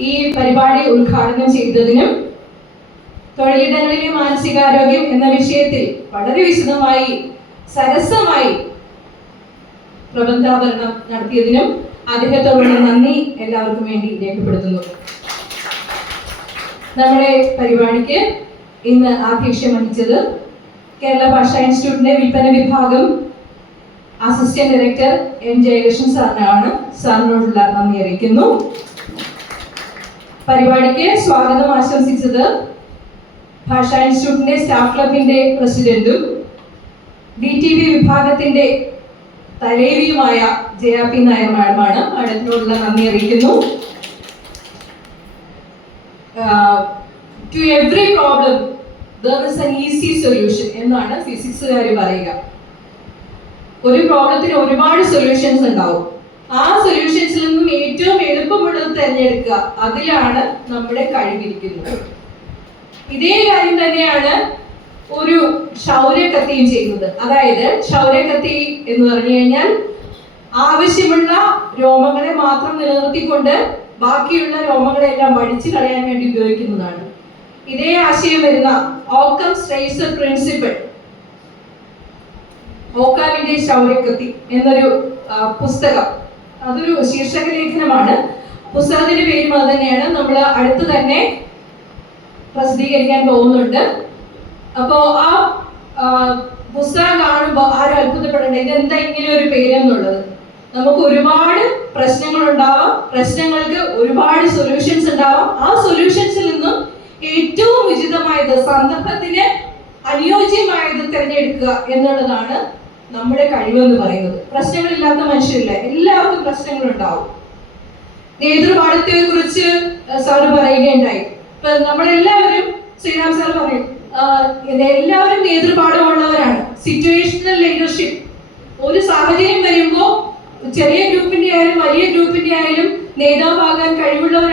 ഈ പരിപാടി ഉദ്ഘാടനം ചെയ്തതിനും തൊഴിലിടങ്ങളിലെ മാനസികാരോഗ്യം എന്ന വിഷയത്തിൽ വളരെ വിശദമായി സരസമായി പ്രബന്ധാവരണം നടത്തിയതിനും അദ്ദേഹത്തോടുള്ള നന്ദി എല്ലാവർക്കും വേണ്ടി രേഖപ്പെടുത്തുന്നു. നമ്മുടെ പരിപാടിക്ക് ഇന്ന് ആധ്യക്ഷം വഹിച്ചത് കേരള ഭാഷാ ഇൻസ്റ്റിറ്റ്യൂട്ടിന്റെ വിൽപ്പന വിഭാഗം അസിസ്റ്റന്റ് ഡയറക്ടർ എൻ ജയകൃഷ്ണൻ സാറിനാണ്. സാറിനോടുള്ള നന്ദി അറിയിക്കുന്നു. പരിപാടിക്ക് സ്വാഗതം ആശംസിച്ചത് ഭാഷാ ഇൻസ്റ്റിറ്റ്യൂട്ടിന്റെ സ്റ്റാഫ് ക്ലബിന്റെ പ്രസിഡന്റും ഡി ടി വി വിഭാഗത്തിന്റെ തലേവിയുമായ ജയ പി നായർ മാഡമാണ്. മാഡത്തിനോടുള്ള നന്ദി അറിയിക്കുന്നു. To every problem there an easy solution എന്നാണ് ഫിസിക്സുകാർ പറയുക. ഒരു പ്രോബ്ലത്തിന് ഒരുപാട് സൊല്യൂഷൻസ് ഉണ്ടാവും. ആ ഏറ്റവും എളുപ്പമുള്ളത് തിരഞ്ഞെടുക്കുക. അതിലാണ് നമ്മുടെ കഴിവിരിക്കുന്നത്. ഇതേ കാര്യം തന്നെയാണ് ഒരു ശൗര്യകത്തിയും ചെയ്യുന്നത്. അതായത് ശൗര്യകത്തി എന്ന് പറഞ്ഞു കഴിഞ്ഞാൽ ആവശ്യമുള്ള രോമങ്ങളെ മാത്രം നിലനിർത്തിക്കൊണ്ട് ബാക്കിയുള്ള രോമങ്ങളെല്ലാം വടിച്ചു കളയാൻ വേണ്ടി ഉപയോഗിക്കുന്നതാണ്. ഇതേ ആശയം വരുന്ന ഓക്കം സ്ട്രേസർ പ്രിൻസിപ്പിൾ. ഓക്കാമിന്റെ ശൗര്യകത്തി എന്നൊരു പുസ്തകം. അതൊരു ശീർഷക ലേഖനമാണ്. പുസ്തകത്തിന്റെ പേരും അത് തന്നെയാണ്. നമ്മൾ അടുത്ത് തന്നെ പ്രസിദ്ധീകരിക്കാൻ പോകുന്നുണ്ട്. അപ്പോ ആ പുസ്തകം കാണുമ്പോൾ ആരും അത്ഭുതപ്പെടേണ്ട. ഇതെന്താ ഇങ്ങനെ ഒരു പേരെന്നുള്ളത്? നമുക്ക് ഒരുപാട് പ്രശ്നങ്ങൾ ഉണ്ടാവാം പ്രശ്നങ്ങൾക്ക് ഒരുപാട് സൊല്യൂഷൻസ് ഉണ്ടാവാം. ആ സൊല്യൂഷൻസിൽ നിന്നും ഏറ്റവും ഉചിതമായത് സന്ദർഭത്തിന് അനുയോജ്യമായത് തിരഞ്ഞെടുക്കുക എന്നുള്ളതാണ് നമ്മുടെ കഴിവെന്ന് പറയുന്നത്. പ്രശ്നങ്ങളില്ലാത്ത മനുഷ്യരില്ല. എല്ലാവർക്കും പ്രശ്നങ്ങൾ ഉണ്ടാവും നേതൃപാഠത്തെ കുറിച്ച് സാറ് പറയുകയുണ്ടായി. ഇപ്പൊ നമ്മളെല്ലാവരും ശ്രീരാം സാർ പറയും എല്ലാവരും നേതൃപാഠമുള്ളവരാണ് സിറ്റുവേഷണൽ ലീഡർഷിപ്പ് ഒരു സാഹചര്യം വരുമ്പോൾ ചെറിയ ഗ്രൂപ്പിന്റെ ആയാലും വലിയ ഗ്രൂപ്പിന്റെ ആയാലും നേതാവാകാൻ കഴിവുള്ളവരാണ്